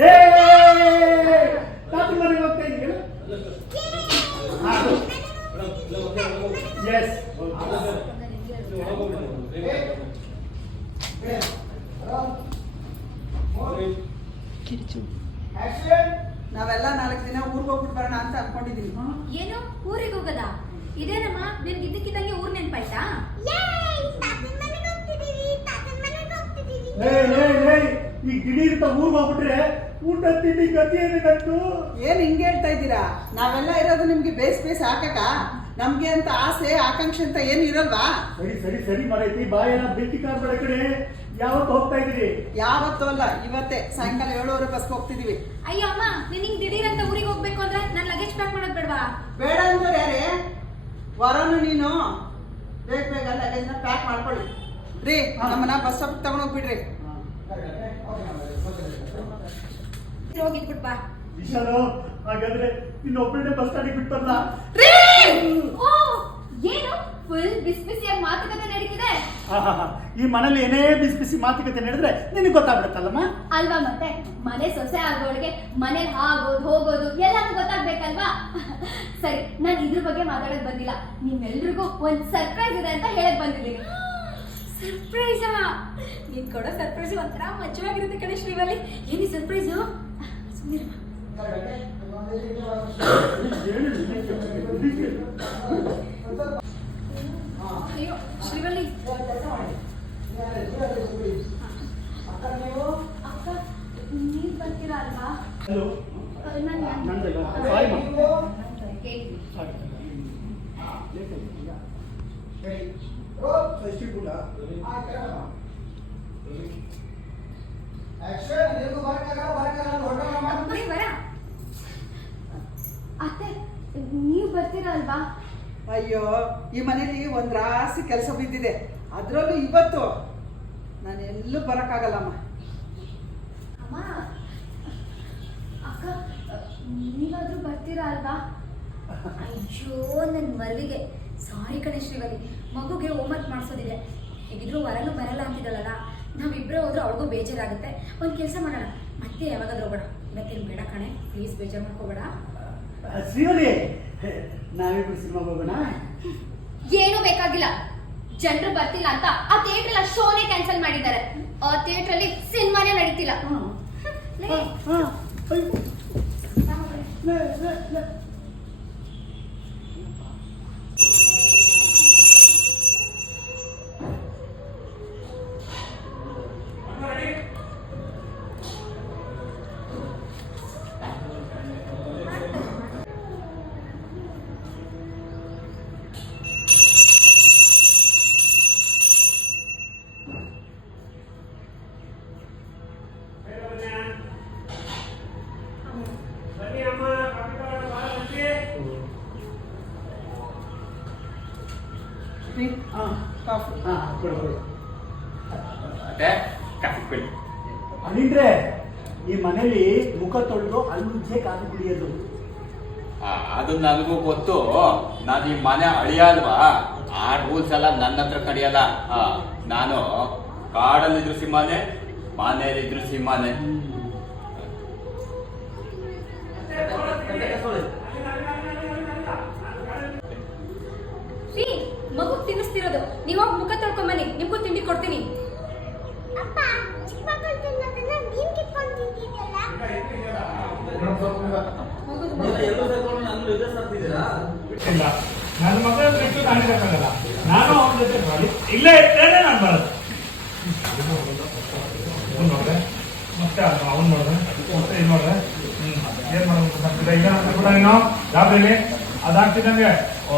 ಏ ತಾತ ಮನೆಗೆ ಹೋಗ್ತಾ ಇದೀಯ? ಎಸ್ ನಾವೆಲ್ಲ ನಾಲ್ಕು ದಿನ ಊರಿಗೆ ಹೋಗ್ಬಿಟ್ಟು ಬರೋಣ ಅಂತ ಅನ್ಕೊಂಡಿದೀವಿ. ಏನು? ಊರಿಗೆ ಹೋಗದ ಇದೇನಮ್ಮ? ನಿನ್ಗೆ ಇದ್ದಕ್ಕಿದ್ದಂಗೆ ಈ ದಿಢೀರ್ ಊರಿಗೆ ಹೋಗ್ಬಿಟ್ರೆ ಊಟ ತಿಂಡಿ ಗತಿ ಏನಿದಂತು ಏನ್ ಹಿಂಗೆ ಹೇಳ್ತಾ ಇದ್ದೀರಾ? ನಾವೆಲ್ಲ ಇರೋದು ನಿಮ್ಗೆ ಬೇಸ್ ಬೇಸ್ ಹಾಕಕ ನಮ್ಗೆ ಅಂತ ಆಸೆ ಆಕಾಂಕ್ಷೆ ಅಂತ ಏನ್ ಇರಲ್ವಾ? ಸರಿ ಸರಿ ಸರಿ ಮರೈತಿ. ಬಾಯೆಲ್ಲ ಬೆಂಕಿ ಕಾರ್ಬಳ ಕಡೆ. ಯಾವತ್ತು ಹೋಗ್ತಾ ಇದೀರಿ ಯಾವತ್ತೂ ಅಲ್ಲ ಇವತ್ತೇ. ಸಾಯಂಕಾಲ ಏಳುವರೆ ಬಸ್ ಹೋಗ್ತಿದೀವಿ. ಅಯ್ಯೋ ಅಮ್ಮ ನೀನ್ ಹಿಂಗ್ ದಿಢೀರ್ ಅಂತ ಊರಿಗೆ ಹೋಗ್ಬೇಕು ಅಂದ್ರೆ ನಾನ್ ಲಗೇಜ್ ಪ್ಯಾಕ್ ಮಾಡೋದು ಬೇಡವಾ? ಬೇಡ ಅಂದ್ರೆ ಯಾರೇ? ವರನು ನೀನು. ಬೇಗ ಬೇಗ ಲಗೇಜ್ನ ಪ್ಯಾಕ್ ಮಾಡ್ಕೊಳ್ಳಿ. ರೀ ನಮ್ಮನ್ನ ಬಸ್ ಸ್ಟಾಪ್ ತಗೊಂಡ್ ಹೋಗಿದ್ಬಿಟ್ ಬಾ. ವಿಶಾಲು ಹಾಗಾದ್ರೆ ಇನ್ನೊಬ್ಬಳನ್ನೇ ಬಸ್ ಸ್ಟ್ಯಾಂಡಿಗೆ ಬಿಟ್ಟು ರೀ! ಓ ಏನು? ಫುಲ್ ಬಿಸಿ ಬಿಸಿಯಾಗಿ ಮಾತುಕತೆ ನಡೀತಿದೆ? ಈ ಮನೇಲಿ ಏನೇ ಬಿಸಿ ಬಿಸಿ ಮಾತುಕತೆ ನಡೆದ್ರೆ ನಿನಗೆ ಗೊತ್ತಾಗ್ಬಿಡುತ್ತಲ್ಲಮ್ಮ? ಅಲ್ವಾ ಮತ್ತೆ? ಮನೆ ಸೊಸೆ ಆಗೋಳಿಗೆ ಮನೇಲಿ ಆಗೋದು ಹೋಗೋದು ಎಲ್ಲಾನು ಗೊತ್ತಾಗ್ಬೇಕಲ್ವಾ? ಸರಿ ನಾನು ಇದ್ರ ಬಗ್ಗೆ ಮಾತಾಡಕ್ ಬಂದಿಲ್ಲ. ನಿಮ್ಮೆಲ್ರಿಗೂ ಒಂದ್ ಸರ್ಪ್ರೈಸ್ ಇದೆ ಅಂತ ಹೇಳಕ್ ಬಂದಿದ್ದೀನಿ. ಸರ್ಪ್ರೈಸಾ ನೀನ್ ಕೊಡೋ ಸರ್ಪ್ರೈಸ್ ಒಂಥರ ಮಜವಾಗಿರುತ್ತೆ ಕಣೆ ಶ್ರೀವಲ್ಲಿ. ಏನಿ ಸರ್ಪ್ರೈಸು ಅಯ್ಯೋ ಶ್ರೀವಲ್ಲಿ ಅಕ್ಕ ನೀವ್ ಬರ್ತೀರಾ ಅಲ್ವಾ ಹಲೋ ನಾನ್- ನಾನ್- ನಂದಲ್ಲ ಸಾರಿ ಮಾ ಕೇಳಿ. ಬರೀ ಬರ ಅತ್ತೆ ನೀವು ಬರ್ತೀರಾ ಅಲ್ವಾ? ಅಯ್ಯೋ ಈ ಮನೇಲಿ ಒಂದ್ ರಾಸಿ ಕೆಲಸ ಬಿದ್ದಿದೆ. ಅದ್ರಲ್ಲೂ ಇವತ್ತು. ನಾನು ಎಲ್ಲೂ ಬರಕ್ಕಾಗಲ್ಲಮ್ಮ ಅಮ್ಮ. ಅಕ್ಕ ನೀವಾದ್ರೂ ಬರ್ತೀರಾ ಅಲ್ವಾ? ಅಯ್ಯೋ ನನ್ನ ಮಲ್ಲಿಗೆ ಸಾರಿ ಕಣೆ ಶ್ರೀವಲಿ ಮಗುಗೆ ಹೋಮ್ವರ್ಕ್ ಮಾಡಿಸೋದಿದೆ. ಹೇಗಿದ್ರು ಹೊರಗೂ ಬರಲ್ಲ ಅಂತಿದ್ದಳಲ್ಲ ನಾವಿಬ್ಬರೇ ಹೋದ್ರೆ ಅವ್ರಿಗೂ ಬೇಜಾರಾಗುತ್ತೆ. ಒಂದು ಕೆಲಸ ಮಾಡೋಣ. ಮತ್ತೆ ಯಾವಾಗಾದ್ರೂ ಹೋಗೋಣ ಇವತ್ತೇನು ಬೇಡ ಕಣೆ. ಪ್ಲೀಸ್ ಬೇಜಾರು ಮಾಡ್ಕೋಬೇಡ. ಶ್ರೀವಲಿ ನಾವಿಬ್ರು ಸಿನಿಮಾಗೆ ಹೋಗೋಣ? ಏನೂ ಬೇಕಾಗಿಲ್ಲ. ಜನರು ಬರ್ತಿಲ್ಲ ಅಂತ ಆ ಥಿಯೇಟರ್ ಶೋನೇ ಕ್ಯಾನ್ಸಲ್ ಮಾಡಿದ್ದಾರೆ. ಆ ಥಿಯೇಟರ್ ಅಲ್ಲಿ ಸಿನಿಮಾನೇ ನಡೀತಿಲ್ಲ. ಹ್ಮ್. ಲೇ, ಕುಡಿ ಈ ಮನೇಲಿ ಮುಖ ತೊಳೆದು ಅಲ್ಲುಜ್ಜೆ ಕಾದು ಕುಡಿಯೋದು ಆ, ಅದು ನನಗೂ ಗೊತ್ತು. ನಾನು ಈ ಮನೆ ಅಳಿಯಲ್ವಾ ಆ ರೂಲ್ಸ್ ಎಲ್ಲ ನನ್ನ ಹತ್ರ ಕಡಿಯಲ್ಲ. ಆ, ನಾನು ಕಾಡಲ್ಲಿದ್ರು ಸಿಂಹನೇ ಮನೇಲಿದ್ರು ಸಿಂಹನೇ. ನನ್ನ ಮಗಳ ಬಿಟ್ಟು ನಾನು ಇರಕ್ಕಾಗಲ್ಲ ನಾನು ಅವನ ಜೊತೆ ಬರಲಿ ಇಲ್ಲೇ ಇರ್ತೇನೆ ನಾನು ಬರೋದು. ಅವ್ನು ನೋಡ್ರೆ ಮತ್ತೆ ಅವ್ನು ನೋಡ್ರೆ ಮತ್ತೆ ಇದು ನೋಡ್ರೆ ಏನು ಗೊತ್ತಾಗ್ತಿಲ್ಲ ಈಗ ಕೂಡ ನೀನು? ಗಾಬರಿಲಿ ಅದಾಗ್ತಿದ್ದಂಗೆ ಓ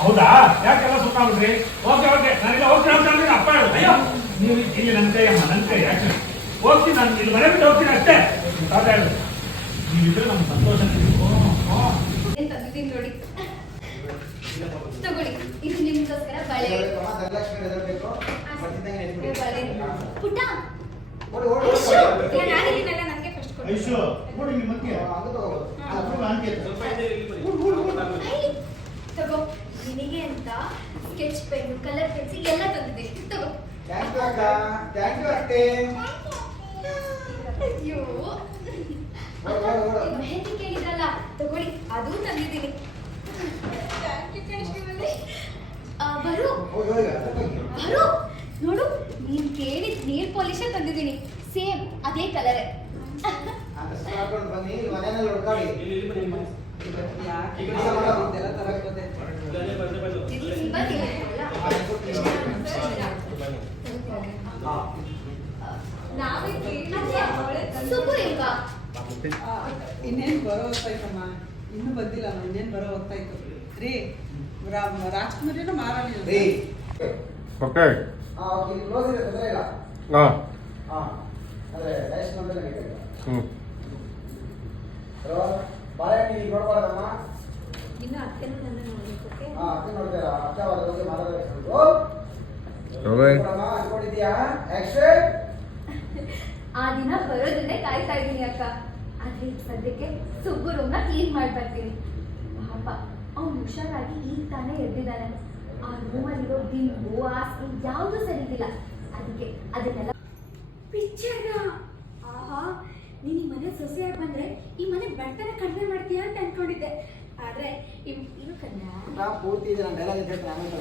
ಹೌದಾ? ಯಾಕೆಲ್ಲ ಸುತ್ತಾಗ್ಬಿಟ್ರಿ ಓಕೆ ಓಕೆ ನಾನಿಲ್ಲ. ಹೋಗ್ತೀನಿ ಅಂತ ಅಪ್ಪ ಹೇಳು. ಅಯ್ಯೋ. ನೀವು ಇಲ್ಲಿ ನನ್ನ ಕೈ ಅಮ್ಮ ನನ್ನ ಕೈ ಯಾಕೆ? ಹೋಗ್ತೀನಿ ನಾನು ಇಲ್ಲಿ ಮನೆ ಬಿಟ್ಟು ಹೋಗ್ತೀನಿ ಅಷ್ಟೇ. ತಾತ ಹೇಳು. ನೀವಿದ್ರೆ ನಮ್ಗೆ ಸಂತೋಷ ಓ ಓ ತಂದಿದ್ದೀನಿ ನೋಡಿ. ತಗೊಳ್ಳಿ. ಇದು ನಿಮ್ಗೋಸ್ಕರ ಬಳೆ. ಪುಟ್ಟ ನಾನಿದ್ದೀನಲ್ಲ, ನನ್ಗೆ first ಕೊಡು. ಐಶು ನೋಡಿ ನಿಮ್ಮ ಮತ್ತೆ ಐ, ತಗೋ. ನಿನಗೆ ಅಂತ ಸ್ಕೆಚ್ ಪೆನ್ ಕಲರ್ ಪೆನ್ಸಿಲ್ ಎಲ್ಲ ತಂದಿದ್ದೀನಿ ತಗೋ. ಥ್ಯಾಂಕ್ ಯು ಅಕ್ಕ ಥ್ಯಾಂಕ್ ಯು ಅತ್ತೆ ಅಯ್ಯೋ ಮೆಹಂದಿ ಕೇಳಿದ್ರಲ್ಲ ತಗೊಳ್ಳಿ. ಅದು ತಂದಿದ್ದೀನಿ. ಬರು. ಬರು. ನೋಡು ನೀನ್ ಕೇಳಿದ ನೀರ್ ಪಾಲಿಶ ತಂದಿದ್ದೀನಿ. ಸೇಮ್ ಅದೇ ಕಲರೇ ಬನ್ನಿ ಮನೆಯಲ್ಲಿ ಹುಡ್ಕಾಡಿ ಯಾಕೆ ಇದೆಲ್ಲ ತರಕ್ ಬಂದೆ ನಾವೇ ಸುಬ್ಬು ಇಲ್ವಾ ಆ, ಹೊತ್ತಾಯ್ತಮ್ಮ ಇನ್ನೂ ಬಂದಿಲ್ಲ ಅಮ್ಮ, ಇನ್ನೇನ್ ಬರೋ ಇತ್ತು. ರೀ ರಾಜ್ಕುಮಾರಿನ ಮಾರಾಣಿ ರೀ. ಓಕೆ. ಹಾ ಓಕೆ ಕ್ಲೋಸ್ ಇದೆ ತೊಂದರೆ ಇಲ್ಲ. ಹಾಂ. ಹಾ. ಅದೇ ಡೈಸ್ ಮಂಡಲ ಹ್ಞೂ ಹಲೋ ಬಾಳೆಹಣ್ಣು ಈಗ ನೋಡ್ಬಾರ್ದಮ್ಮ? ಇನ್ನು ಅತ್ತೆನೂ ನನ್ನ ನೋಡ್ಲಿಕ್ಕೆ ಹಾ ಅತ್ತೆ ನೋಡ್ತೀರಾ? ಅತ್ತೆ ಅವ್ರ ಬಗ್ಗೆ ಮಾತಾಡಬೇಕು. ಅನ್ಕೊಂಡಿದ್ಯಾ ಆಕ್ಷನ್ ಆ ದಿನ ಬರೋದನ್ನೇ ಕಾಯ್ತಾ ಇದ್ದೀನಿ ಅಕ್ಕ. ಆದ್ರೆ ಸದ್ಯಕ್ಕೆ ಸುಬ್ಬು ರೂಮ್ನ ಕ್ಲೀನ್ ಮಾಡಿ ಬರ್ತೀನಿ. ಪಾಪ ಅವ್ನು ಹುಷಾರಾಗಿ ಈಗ ತಾನೇ ಎದ್ದಿದ್ದಾನೆ. ಆ ರೂಮಲ್ಲಿರೋ ದಿಂಬು ಆಸ್ತಿ ಯಾವುದೂ ಸರಿಗಿಲ್ಲ. ಅದಕ್ಕೆ ಅದನ್ನೆಲ್ಲ ಪಿಚ್ಚರ್ನ? ಆಹಾ ನೀನು ಈ ಮನೆ ಸೊಸೆಯಾಗಿ ಬಂದ್ರೆ ಈ ಮನೆ ಬಡತನ ಕಡಿಮೆ ಮಾಡ್ತೀಯ ಅಂತ ಅನ್ಕೊಂಡಿದ್ದೆ. ಆದ್ರೆ ಇವ್- ಇವ್ ಕನ್ಯಾ? ಪೂರ್ತಿ ಇದೆ ನಾನು ಡೈಲಾಗ್ ಹೇಳ್ತೇನೆ ಆಮೇಲೆ